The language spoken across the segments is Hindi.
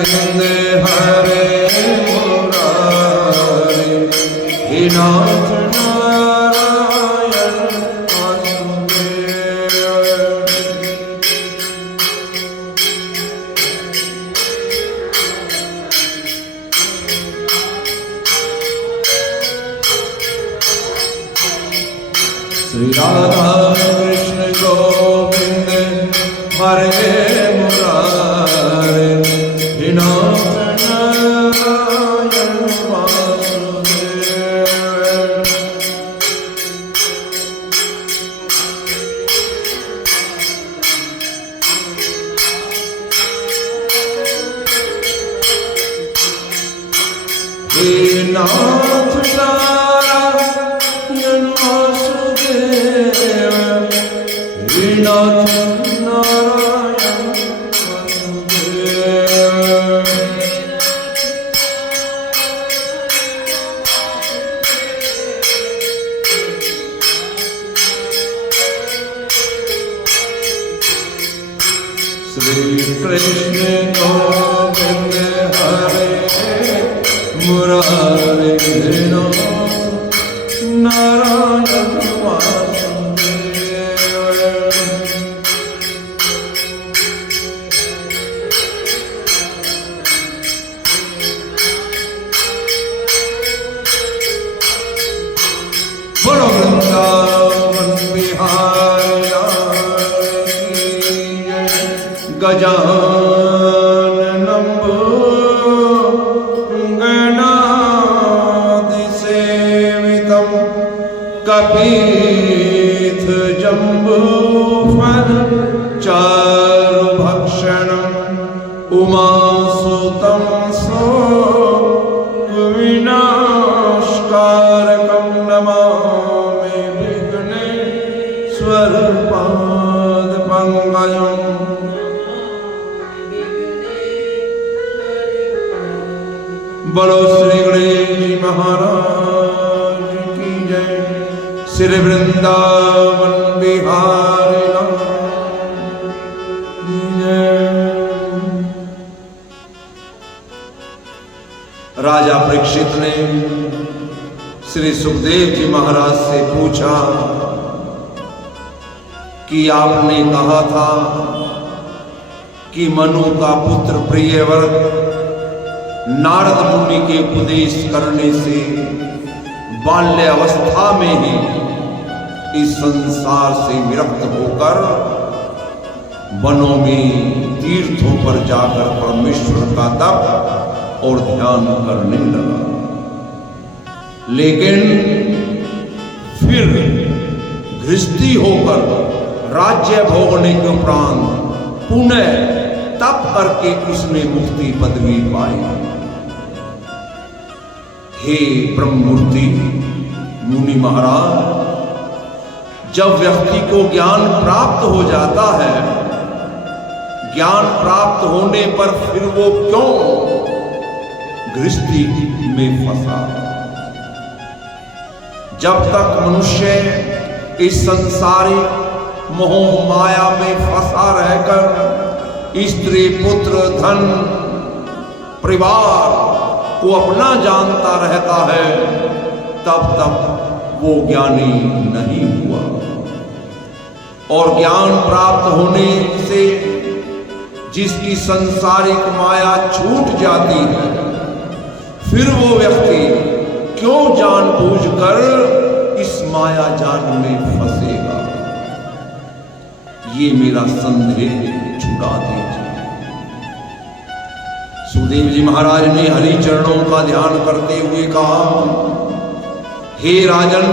गोविंद हरे मुरारी हे नाथ नारायण वासुदेव। श्री राधा कृष्ण गोविंद हरे मुरारी हे नाथ नारायण वासुदेव। हे नाथ नारायण वासुदेव हे नाथ नारायण वासुदेव। श्री कृष्ण गोविंद हरे मुरारी हे नाथ नारायण वासुदेव। बोलो वृंदावन बिहारी गजाननं गणाधिसेवितं कपीथ जम्बूफल चारुभक्षणम् उमासुतं विनाशकारकं नमामि विघ्नेश्वर पादपङ्कजम्। बोलो श्री गणेश जी महाराज की जय। श्री वृंदावन बिहारी लाल की जय। राजा परीक्षित ने श्री सुखदेव जी महाराज से पूछा कि आपने कहा था कि मनु का पुत्र प्रियव्रत नारद मुनि के उपदेश करने से बाल्य अवस्था में ही इस संसार से विरक्त होकर वनों में तीर्थों पर जाकर परमेश्वर का तप और ध्यान करने लगा। लेकिन फिर गृहस्थी होकर राज्य भोगने के उपरांत पुनः तप करके उसने मुक्ति पदवी पाई। हे ब्रह्ममूर्ति मुनि महाराज, जब व्यक्ति को ज्ञान प्राप्त हो जाता है, ज्ञान प्राप्त होने पर फिर वो क्यों गृहस्थी में फंसा? जब तक मनुष्य इस संसारिक मोह माया में फंसा रहकर स्त्री पुत्र धन परिवार को अपना जानता रहता है, तब तक वो ज्ञानी नहीं हुआ। और ज्ञान प्राप्त होने से जिसकी संसारिक माया छूट जाती है, फिर वो व्यक्ति क्यों जानबूझकर इस माया जाल में फंसेगा? ये मेरा संदेह छुड़ा दीजिए। सुखदेव जी महाराज ने हरि चरणों का ध्यान करते हुए कहा, हे राजन,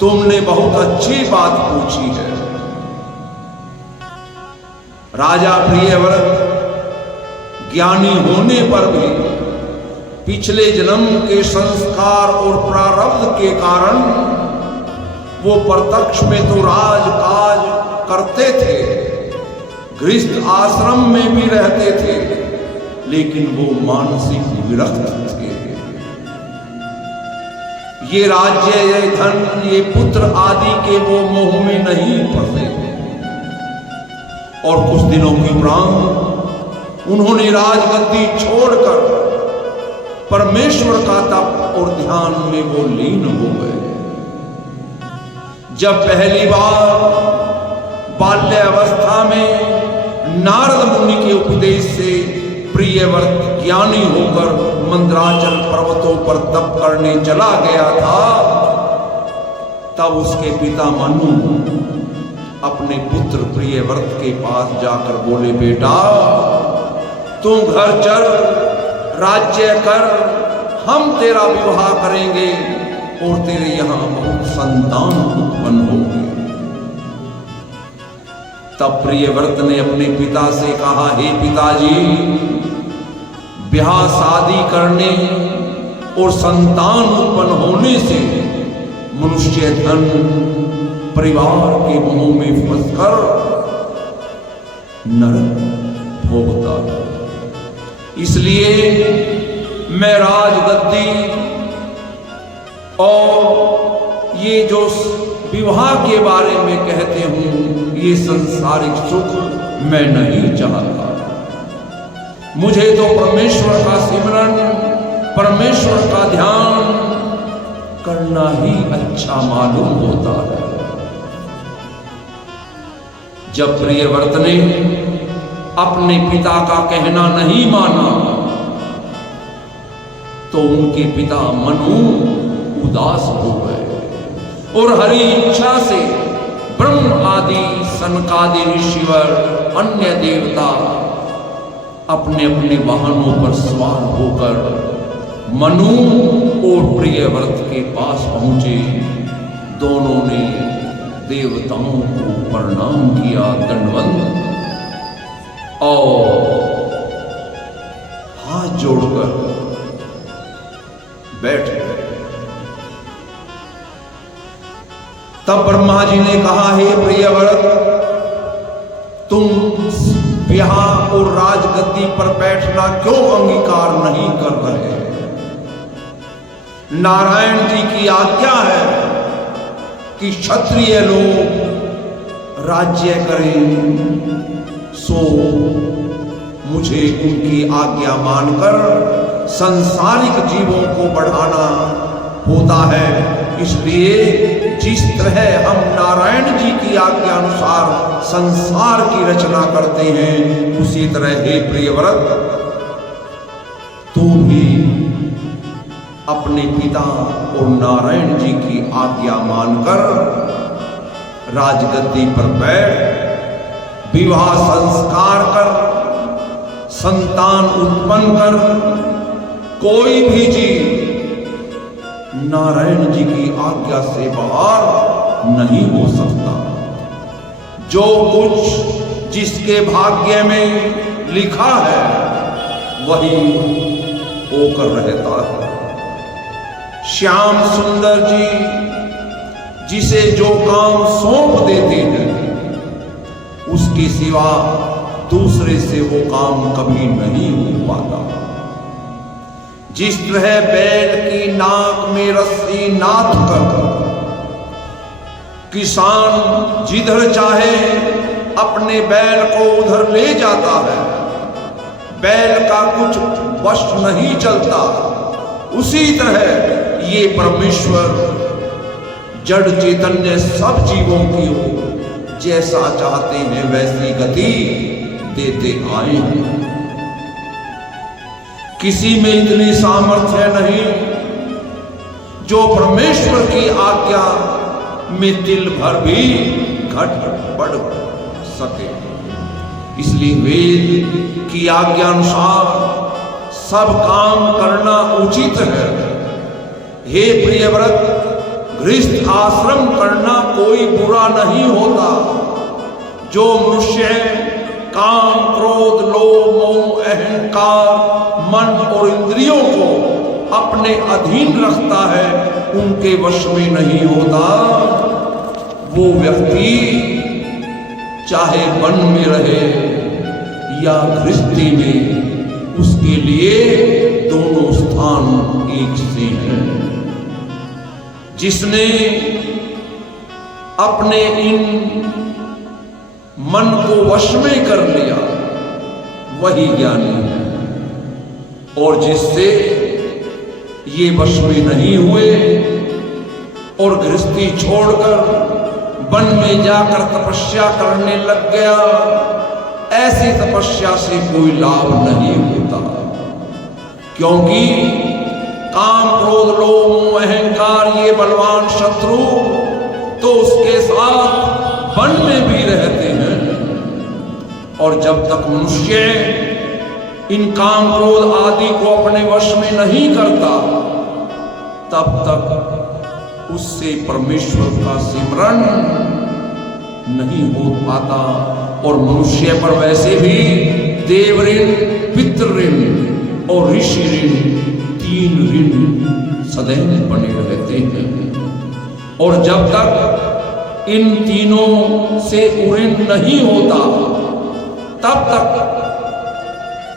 तुमने बहुत अच्छी बात पूछी है। राजा प्रियव्रत ज्ञानी होने पर भी पिछले जन्म के संस्कार और प्रारब्ध के कारण वो प्रत्यक्ष में तो राजकाज करते थे, गृहस्थ आश्रम में भी रहते थे, लेकिन वो मानसिक विरक्त थे। ये राज्य, ये धन, ये पुत्र आदि के वो मोह में नहीं फंसे। और कुछ दिनों के उपरांत उन्होंने राजगद्दी छोड़कर परमेश्वर का तप और ध्यान में वो लीन हो गए। जब पहली बार बाल्य अवस्था में नारद मुनि के उपदेश से प्रियव्रत ज्ञानी होकर मंदराचल पर्वतों पर तप करने चला गया था, तब उसके पिता मनु अपने पुत्र प्रियव्रत के पास जाकर बोले, बेटा तू घर चल, राज्य कर, हम तेरा विवाह करेंगे और तेरे यहां बहुत संतान उत्पन्न होंगे। तब प्रियव्रत ने अपने पिता से कहा, हे पिताजी, ब्याह शादी करने और संतान उत्पन्न होने से मनुष्य धन परिवार के मोह में फंसकर नरक भोगता है। इसलिए मैं राजगद्दी और ये जो विवाह के बारे में कहते हूं, ये संसारिक सुख मैं नहीं चाहता। मुझे तो परमेश्वर का सिमरन, परमेश्वर का ध्यान करना ही अच्छा मालूम होता है। जब प्रियव्रत ने अपने पिता का कहना नहीं माना तो उनके पिता मनु उदास हो गए और हरि इच्छा से ब्रह्म आदि सनकादि ऋषिवर अन्य देवता अपने अपने वाहनों पर सवार होकर मनु और प्रियव्रत के पास पहुंचे। दोनों ने देवताओं को प्रणाम किया, दंडवंदन, और हाथ जोड़कर बैठ गए। तब ब्रह्मा जी ने कहा, हे प्रियव्रत, तुम ब्याह और राजगद्दी पर बैठना क्यों अंगीकार नहीं कर रहे? नारायण जी की आज्ञा है कि क्षत्रिय लोग राज्य करें, सो मुझे उनकी आज्ञा मानकर संसारिक जीवों को बढ़ाना होता है। इसलिए जिस तरह हम नारायण जी की आज्ञा अनुसार संसार की रचना करते हैं, उसी तरह हे प्रियव्रत, तू भी अपने पिता और नारायण जी की आज्ञा मानकर राजगद्दी पर बैठ, विवाह संस्कार कर, संतान उत्पन्न कर। कोई भी जीव नारायण जी की आज्ञा से बाहर नहीं हो सकता। जो कुछ जिसके भाग्य में लिखा है वही होकर रहता है। श्याम सुंदर जी जिसे जो काम सौंप देते हैं, उसके सिवा दूसरे से वो काम कभी नहीं हो पाता। जिस तरह बैल की नाक में रस्सी नाथ कर किसान जिधर चाहे अपने बैल को उधर ले जाता है, बैल का कुछ वश नहीं चलता, उसी तरह ये परमेश्वर जड़ चैतन्य सब जीवों की हो जैसा चाहते हैं वैसी गति देते आए हैं। किसी में इतनी सामर्थ्य नहीं जो परमेश्वर की आज्ञा में तिल भर भी घट बढ़ सके। इसलिए वेद की आज्ञा अनुसार सब काम करना उचित है। हे प्रियव्रत, गृहस्थ आश्रम करना कोई बुरा नहीं होता। जो मनुष्य काम, क्रोध, लोभ, मोह, अहंकार, मन और इंद्रियों को अपने अधीन रखता है, उनके वश में नहीं होता। वो व्यक्ति चाहे वन में रहे या गृहस्थी में, उसके लिए दोनों स्थान एक से हैं। जिसने अपने इन मन को वश में कर लिया, वही ज्ञानी है। और जिससे ये वश में नहीं हुए और गृहस्थी छोड़कर वन में जाकर तपस्या करने लग गया, ऐसी तपस्या से कोई लाभ नहीं होता। क्योंकि काम, क्रोध, लोभ, मोह, अहंकार ये बलवान शत्रु तो उसके साथ वन में भी रहते हैं। और जब तक मनुष्य इन काम, क्रोध आदि को अपने वश में नहीं करता, तब तक उससे परमेश्वर का सिमरन नहीं हो पाता। और मनुष्य पर वैसे भी देव ऋण, पितृ ऋण और ऋषि ऋण, 3 ऋण सदैव बने रहते हैं। और जब तक इन तीनों से ऋण नहीं होता, तब तक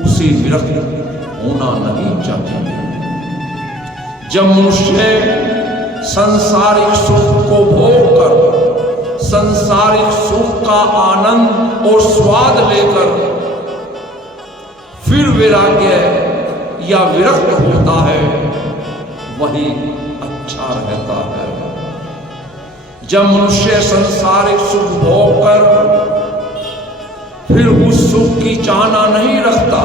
उसे विरक्त होना नहीं चाहिए। जब मनुष्य सांसारिक सुख को भोग कर, सांसारिक सुख का आनंद और स्वाद लेकर फिर वैराग्य या विरक्त होता है, वही अच्छा रहता है। जब मनुष्य सांसारिक सुख भोग कर फिर उस सुख की चाहना नहीं रखता,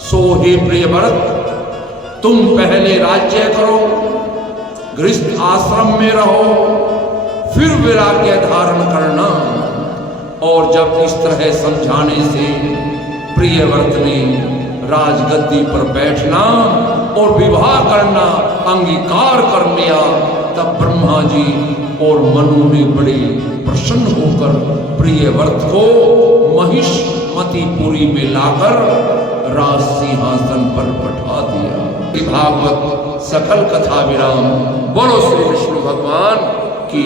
सो हे प्रिय भरत, तुम पहले राज्य करो, गृहस्थ आश्रम में रहो, फिर वैराग्य धारण करना। और जब इस तरह समझाने से प्रियव्रत ने राजगद्दी पर बैठना और विवाह करना अंगीकार कर लिया, तब ब्रह्मा जी और मनु ने बड़े प्रसन्न होकर प्रियव्रत को महिष्मतीपुरी में लाकर राज सिंहासन पर बैठा दिया। भागवत सकल कथा विराम। बोलो श्री विष्णु भगवान की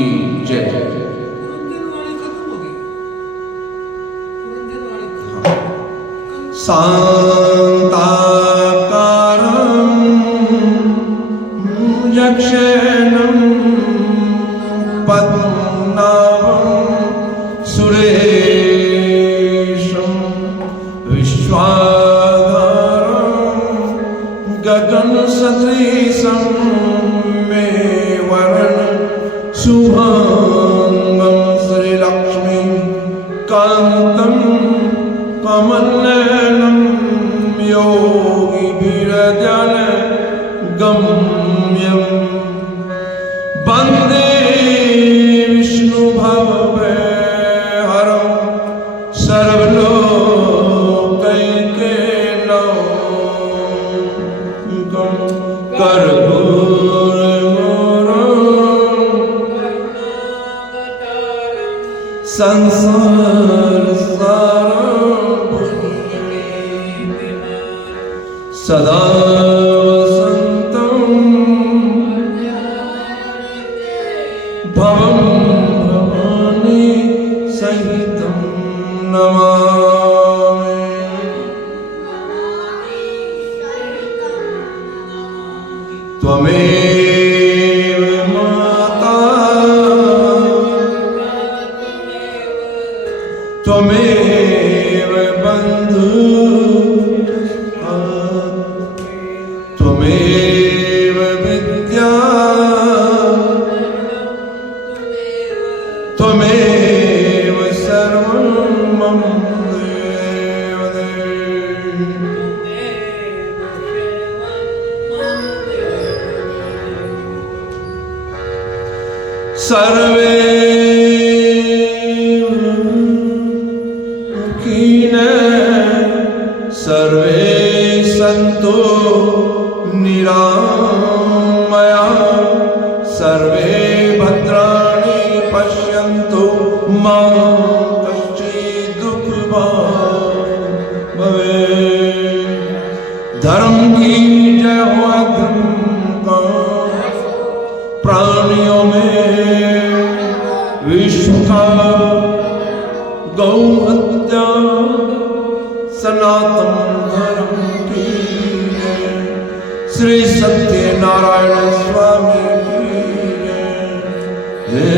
जय। शांताकारं यक्षेणं पद्मनाभं सुरेशं विश्वाधारं गगनसदृशं मेवरं शुभांगं श्रीलक्ष्मी कान्तं कमलनयनं योगिभिर्ध्यान गम्यं वन्दे विष्णुभवभयहरं सर्वलोकैकनाथं कर्पूरगौरं सदा वसन्तं भवं भवानी सहितं नमामि। त्वमेव माता त्वमेव बन्धु त्वमेव विद्या त्वमेव सर्वं मम देव सर्वे सर्वे सन्तु निरामया सर्वे भद्राणि पश्यन्तु मा कश्चित् दुःखभाग् भवेत्। धर्म की जय हो, धर्म का प्राणियों में विश्व का गौ हत्या सनातन धर्म की श्री सत्यनारायण स्वामी की हे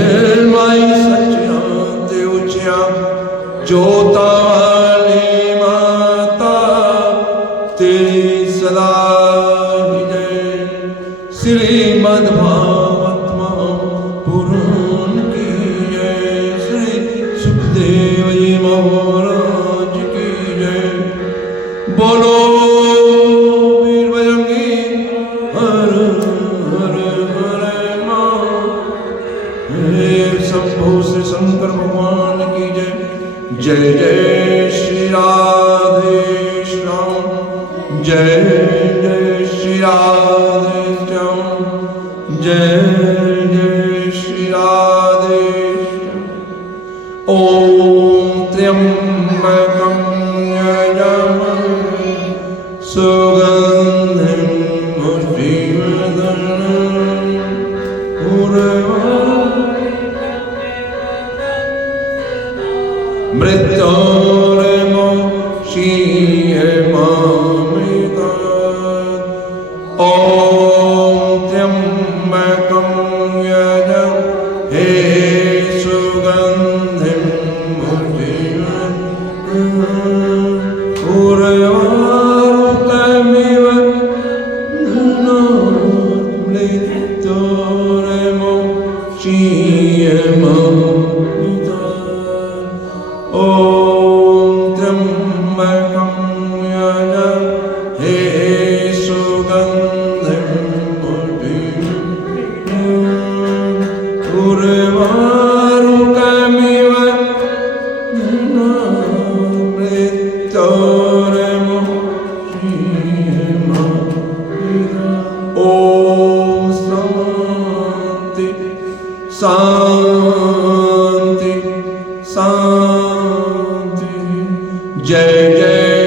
माई सच्चिया देवचिया जोता वाली माँ बोलो वीर बजरंगी हर हर हर हे शंभु श्री शंकर भगवान की जय। जय जय श्री राधे श्याम, जय जय श्री राधे श्याम, जय जय श्री राधे श्याम। ओम त्र्यंबकं यजामहे सुगंधिं पुष्टिवर्धनम् मृत्योर्मुक्षीयमामृतात्। ॐ त्र्यंबकं यजामहे सुगंधिं पुष्टिवर्धनम् उर्वारुकमिव मृत्योर्मुक्षीयमामृतात्। ॐ त्र्यंबकं यजामहे सुगंधिं पुष्टिवर्धनम् उर्वारुकमिव मृत्योर्मुक्षीयमामृतात्। ओम शांति शांति शांति। जय जय